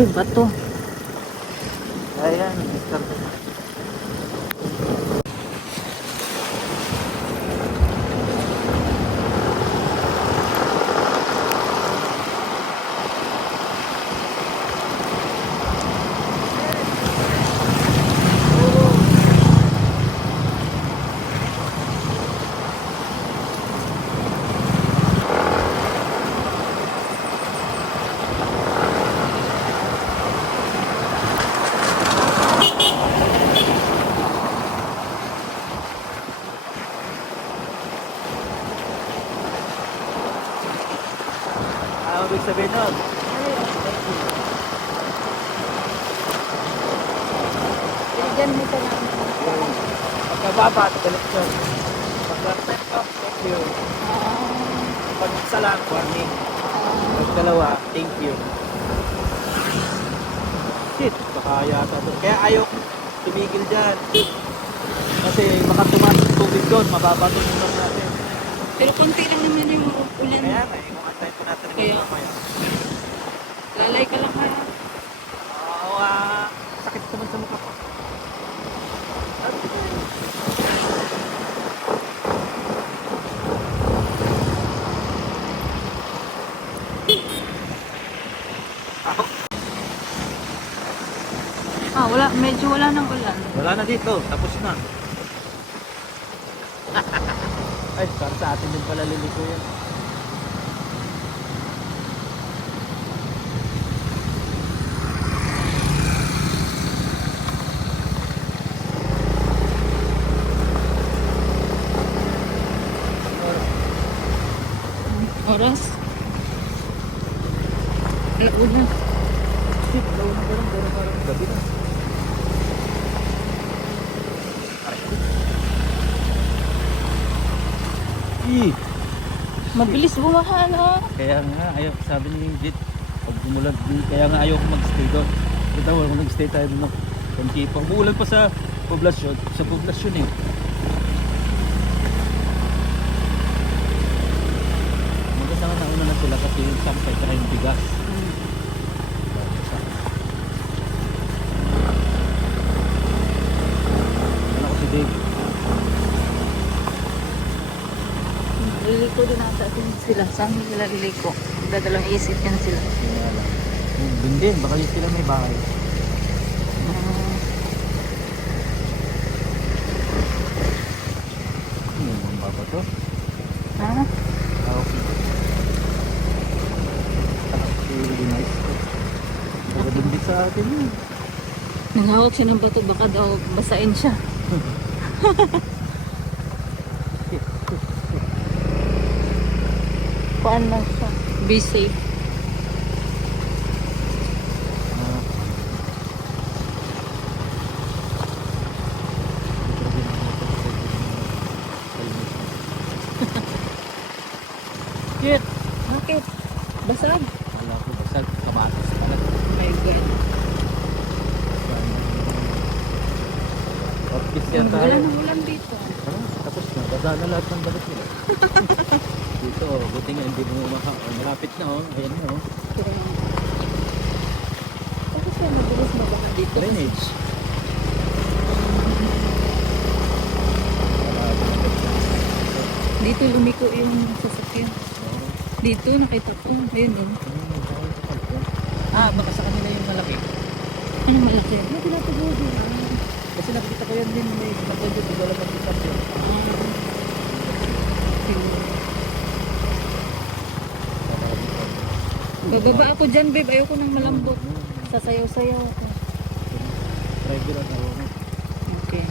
Uy, bato. Ayan, start. Ibig sabihin nun. Diyan mo lang. Pagkababa, selection. Pagka-step up, thank you. Pag isa lang, warning. Pag dalawa, thank you. Shit, baka yata to. Kaya ayaw tumigil dyan. Kasi baka tumas yung tubig doon, mababa tumulong natin. Pero konti lang naman yung ulan. Kaya may kumatay po natin Kaya. mamaya. Lalay ka lang ha. Oo, sakit naman sa mukha ko. Wala. Medyo wala nang ulan. Wala na dito, tapos na. Ay, para sa atin din pala liliko yan. Oras. Ulan. Shit, daw na parang gabi na. Mabilis bumaha, no? Kaya nga, ayaw, sabi ni Ingrid, pag umulan, kaya nga ayaw ko mag-stay doon. Kita mo, kung nag-stay tayo doon, konti pa. Umuulan pa sa poblasyon eh. Maganda nga nauna na sila kasi yung sampay sa yung bigas. Ano ko si Dave? Liliko din ata din sila. Saan sila liliko? Dadalawang isip yan sila. Kaya lang. Doon din, baka yung sila may bahay. Ang baba to. Ha? Okay. Really nice to. Maganda sa atin yun. Nanghawak siya ng bato. Baka daw basain siya. Kuan lang siya. Be safe. Shit! Bakit? Basag? Wala ko basag. Kamatis pala. Oh my God. Office yan Wala tayo. nang ulan dito. Tapos na. Basa na lahat ng balit nila. Dito, buti nga hindi mo malapit na oh. Ayan na oh. Bakit siya mabilis mabaha dito? Drainage. Dito lumiko yung sasakyan. Dito nakita ko. Ayun oh. Baka sa kanila yung malaki. Ano malaki? Ano pinatugod yun? Kasi nakita ko yan din may kapag dito wala pang pick up yun. Bababa ako dyan, babe. Ayoko nang malambot. Sasayaw-sayaw ako. Driver ang ako. Okay.